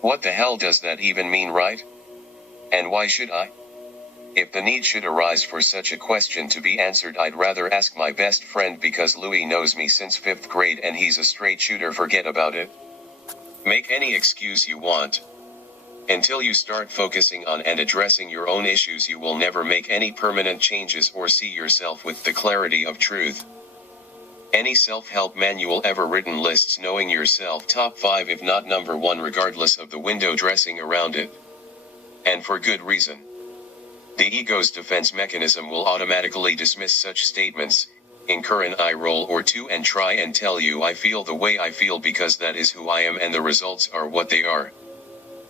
What the hell does that even mean, right? And why should I? If the need should arise for such a question to be answered, I'd rather ask my best friend because Louis knows me since 5th grade and he's a straight shooter. Forget about it. Make any excuse you want. Until you start focusing on and addressing your own issues, you will never make any permanent changes or see yourself with the clarity of truth. Any self-help manual ever written lists knowing yourself top 5 if not number 1 regardless of the window dressing around it. And for good reason. The ego's defense mechanism will automatically dismiss such statements, incur an eye roll or two and try and tell you I feel the way I feel because that is who I am and the results are what they are.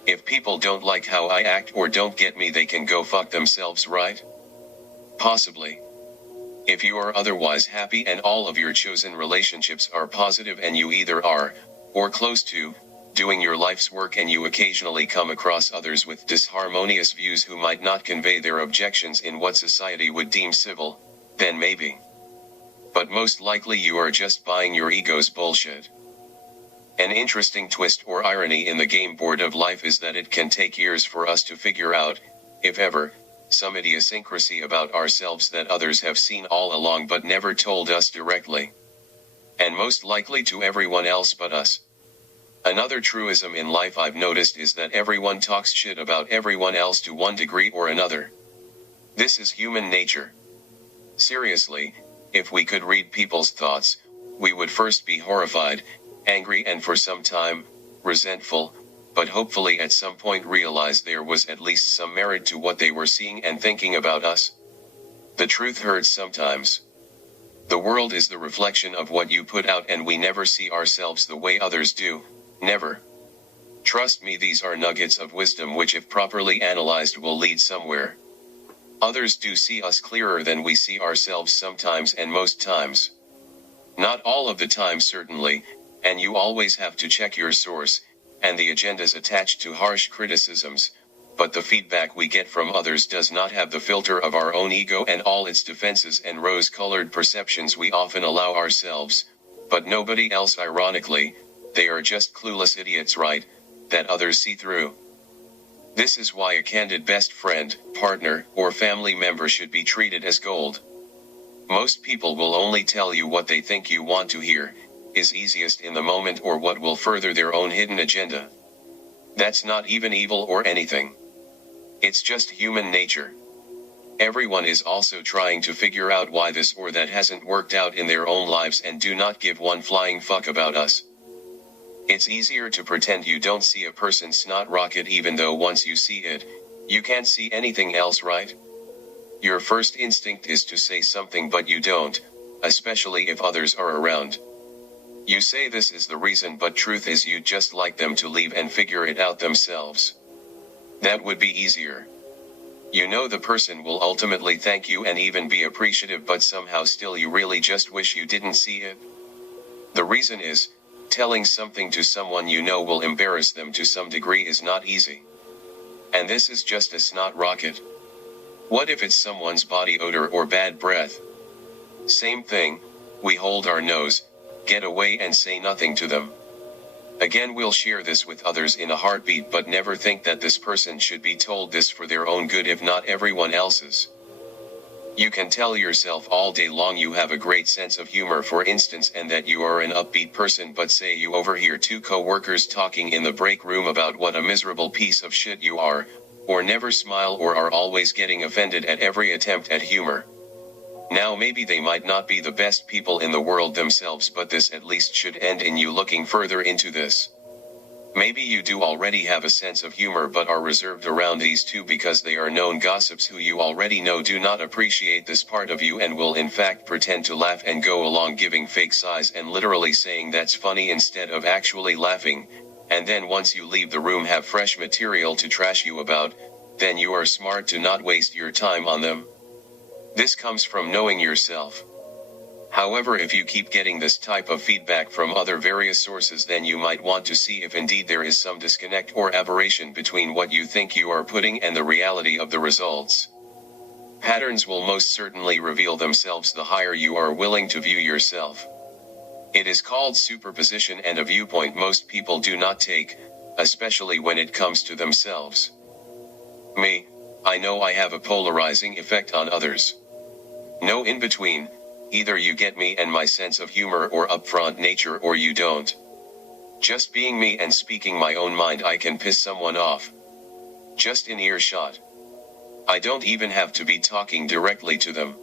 If people don't like how I act or don't get me, they can go fuck themselves, right? Possibly. If you are otherwise happy and all of your chosen relationships are positive and you either are, or close to, doing your life's work and you occasionally come across others with disharmonious views who might not convey their objections in what society would deem civil, then maybe. But most likely you are just buying your ego's bullshit. An interesting twist or irony in the game board of life is that it can take years for us to figure out, if ever, some idiosyncrasy about ourselves that others have seen all along but never told us directly. And most likely to everyone else but us. Another truism in life I've noticed is that everyone talks shit about everyone else to one degree or another. This is human nature. Seriously, if we could read people's thoughts, we would first be horrified, angry and for some time, resentful, but hopefully at some point realize there was at least some merit to what they were seeing and thinking about us. The truth hurts sometimes. The world is the reflection of what you put out and we never see ourselves the way others do, never. Trust me, these are nuggets of wisdom which if properly analyzed will lead somewhere. Others do see us clearer than we see ourselves sometimes and most times. Not all of the time certainly, and you always have to check your source, and the agendas attached to harsh criticisms, but the feedback we get from others does not have the filter of our own ego and all its defenses and rose-colored perceptions we often allow ourselves, but nobody else. Ironically, they are just clueless idiots, right, that others see through. This is why a candid best friend, partner, or family member should be treated as gold. Most people will only tell you what they think you want to hear, is easiest in the moment, or what will further their own hidden agenda. That's not even evil or anything. It's just human nature. Everyone is also trying to figure out why this or that hasn't worked out in their own lives and do not give one flying fuck about us. It's easier to pretend you don't see a person's snot rocket even though once you see it, you can't see anything else, right? Your first instinct is to say something but you don't, especially if others are around. You say this is the reason, but truth is you'd just like them to leave and figure it out themselves. That would be easier. You know the person will ultimately thank you and even be appreciative, but somehow still you really just wish you didn't see it. The reason is, telling something to someone you know will embarrass them to some degree is not easy. And this is just a snot rocket. What if it's someone's body odor or bad breath? Same thing, we hold our nose, get away and say nothing to them. Again, we'll share this with others in a heartbeat but never think that this person should be told this for their own good if not everyone else's. You can tell yourself all day long you have a great sense of humor, for instance, and that you are an upbeat person, but say you overhear two co-workers talking in the break room about what a miserable piece of shit you are, or never smile or are always getting offended at every attempt at humor. Now maybe they might not be the best people in the world themselves, but this at least should end in you looking further into this. Maybe you do already have a sense of humor but are reserved around these two because they are known gossips who you already know do not appreciate this part of you and will in fact pretend to laugh and go along giving fake sighs and literally saying that's funny instead of actually laughing, and then once you leave the room have fresh material to trash you about. Then you are smart to not waste your time on them. This comes from knowing yourself. However, if you keep getting this type of feedback from other various sources, then you might want to see if indeed there is some disconnect or aberration between what you think you are putting and the reality of the results. Patterns will most certainly reveal themselves the higher you are willing to view yourself. It is called superposition and a viewpoint most people do not take, especially when it comes to themselves. Me, I know I have a polarizing effect on others. No in between, either you get me and my sense of humor or upfront nature or you don't. Just being me and speaking my own mind, I can piss someone off. Just in earshot. I don't even have to be talking directly to them.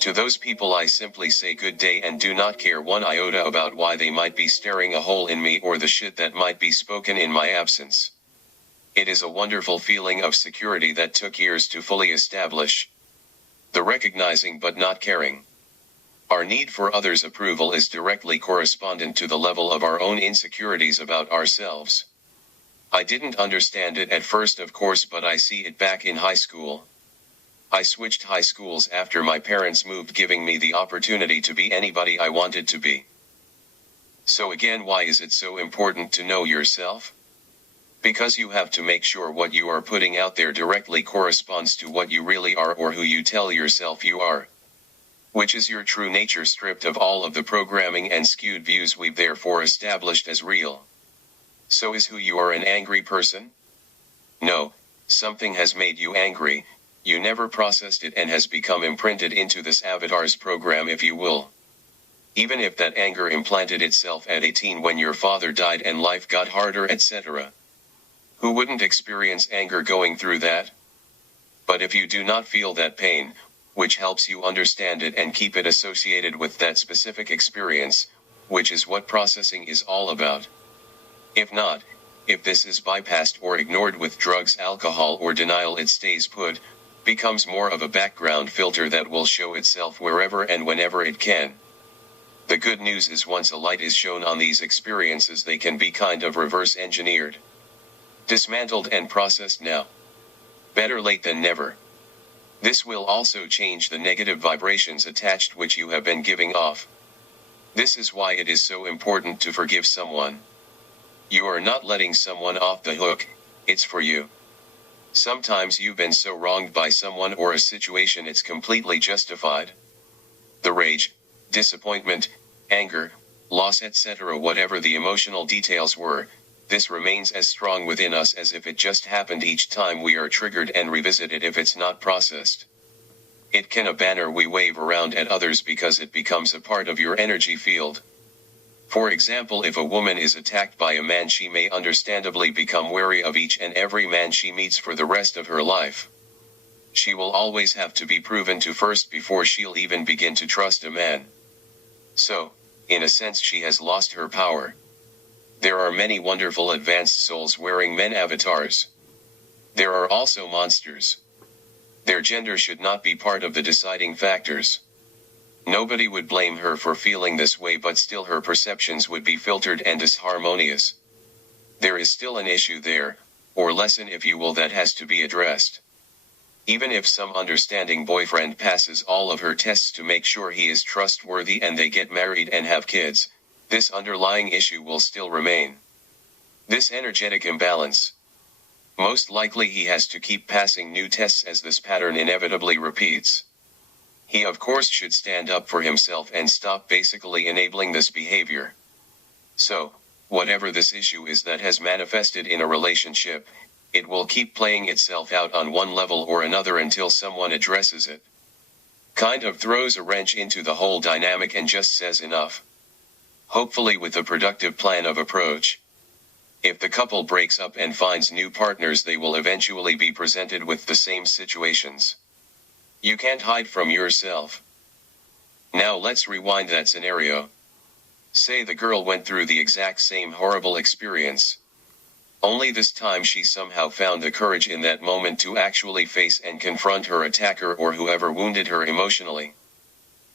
To those people I simply say good day and do not care one iota about why they might be staring a hole in me or the shit that might be spoken in my absence. It is a wonderful feeling of security that took years to fully establish. The recognizing but not caring. Our need for others' approval is directly correspondent to the level of our own insecurities about ourselves. I didn't understand it at first, of course, but I see it back in high school. I switched high schools after my parents moved, giving me the opportunity to be anybody I wanted to be. So again, why is it so important to know yourself? Because you have to make sure what you are putting out there directly corresponds to what you really are or who you tell yourself you are. Which is your true nature, stripped of all of the programming and skewed views we've therefore established as real. So is who you are an angry person? No, something has made you angry, you never processed it and has become imprinted into this avatar's program, if you will. Even if that anger implanted itself at 18 when your father died and life got harder, etc. Who wouldn't experience anger going through that? But if you do not feel that pain, which helps you understand it and keep it associated with that specific experience, which is what processing is all about. If not, if this is bypassed or ignored with drugs, alcohol, or denial, it stays put, becomes more of a background filter that will show itself wherever and whenever it can. The good news is once a light is shown on these experiences, they can be kind of reverse engineered. Dismantled and processed now. Better late than never. This will also change the negative vibrations attached which you have been giving off. This is why it is so important to forgive someone. You are not letting someone off the hook, it's for you. Sometimes you've been so wronged by someone or a situation it's completely justified. The rage, disappointment, anger, loss, etc., whatever the emotional details were, this remains as strong within us as if it just happened each time we are triggered and revisit it if it's not processed. It can a banner we wave around at others because it becomes a part of your energy field. For example, if a woman is attacked by a man, she may understandably become wary of each and every man she meets for the rest of her life. She will always have to be proven to first before she'll even begin to trust a man. So, in a sense, she has lost her power. There are many wonderful advanced souls wearing men avatars. There are also monsters. Their gender should not be part of the deciding factors. Nobody would blame her for feeling this way, but still her perceptions would be filtered and disharmonious. There is still an issue there, or lesson if you will, that has to be addressed. Even if some understanding boyfriend passes all of her tests to make sure he is trustworthy and they get married and have kids, this underlying issue will still remain. This energetic imbalance. Most likely he has to keep passing new tests as this pattern inevitably repeats. He of course should stand up for himself and stop basically enabling this behavior. So, whatever this issue is that has manifested in a relationship, it will keep playing itself out on one level or another until someone addresses it. Kind of throws a wrench into the whole dynamic and just says enough. Hopefully with a productive plan of approach. If the couple breaks up and finds new partners, they will eventually be presented with the same situations. You can't hide from yourself. Now let's rewind that scenario. Say the girl went through the exact same horrible experience. Only this time she somehow found the courage in that moment to actually face and confront her attacker or whoever wounded her emotionally.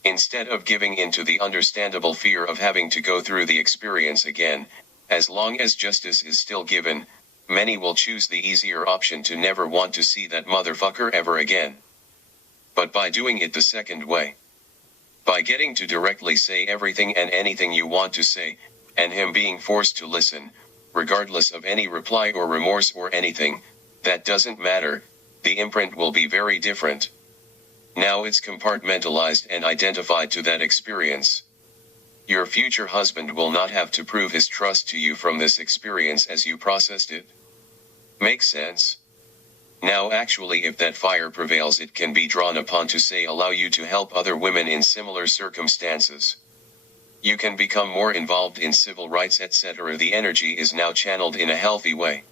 Instead of giving in to the understandable fear of having to go through the experience again, as long as justice is still given, many will choose the easier option to never want to see that motherfucker ever again. But by doing it the second way, by getting to directly say everything and anything you want to say, and him being forced to listen, regardless of any reply or remorse or anything, that doesn't matter, the imprint will be very different. Now it's compartmentalized and identified to that experience. Your future husband will not have to prove his trust to you from this experience as you processed it. Makes sense? Now actually if that fire prevails it can be drawn upon to say allow you to help other women in similar circumstances. You can become more involved in civil rights etc. The energy is now channeled in a healthy way.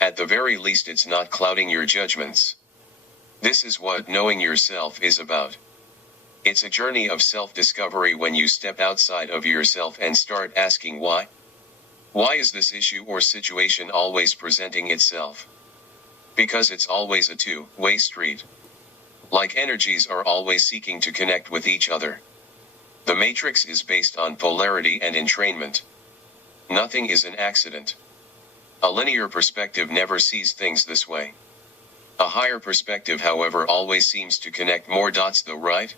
At the very least it's not clouding your judgments. This is what knowing yourself is about. It's a journey of self-discovery when you step outside of yourself and start asking why. Why is this issue or situation always presenting itself? Because it's always a two-way street. Like energies are always seeking to connect with each other. The matrix is based on polarity and entrainment. Nothing is an accident. A linear perspective never sees things this way. A higher perspective, however, always seems to connect more dots though, right?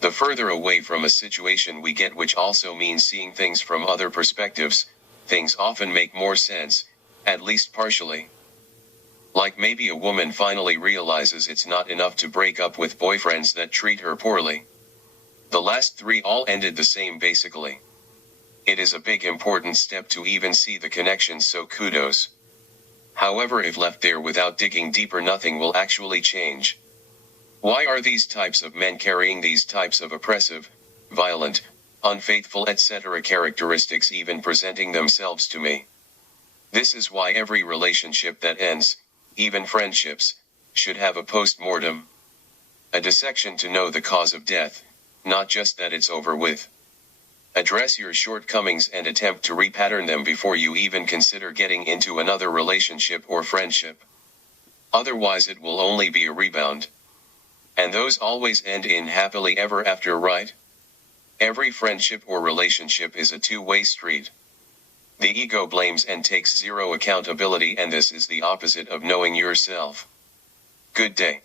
The further away from a situation we get, which also means seeing things from other perspectives, things often make more sense, at least partially. Like maybe a woman finally realizes it's not enough to break up with boyfriends that treat her poorly. The last 3 all ended the same basically. It is a big important step to even see the connection, so kudos. However, if left there without digging deeper, nothing will actually change. Why are these types of men carrying these types of oppressive, violent, unfaithful etc. characteristics even presenting themselves to me? This is why every relationship that ends, even friendships, should have a post-mortem. A dissection to know the cause of death, not just that it's over with. Address your shortcomings and attempt to repattern them before you even consider getting into another relationship or friendship. Otherwise it will only be a rebound. And those always end in happily ever after, right? Every friendship or relationship is a two-way street. The ego blames and takes zero accountability, and this is the opposite of knowing yourself. Good day.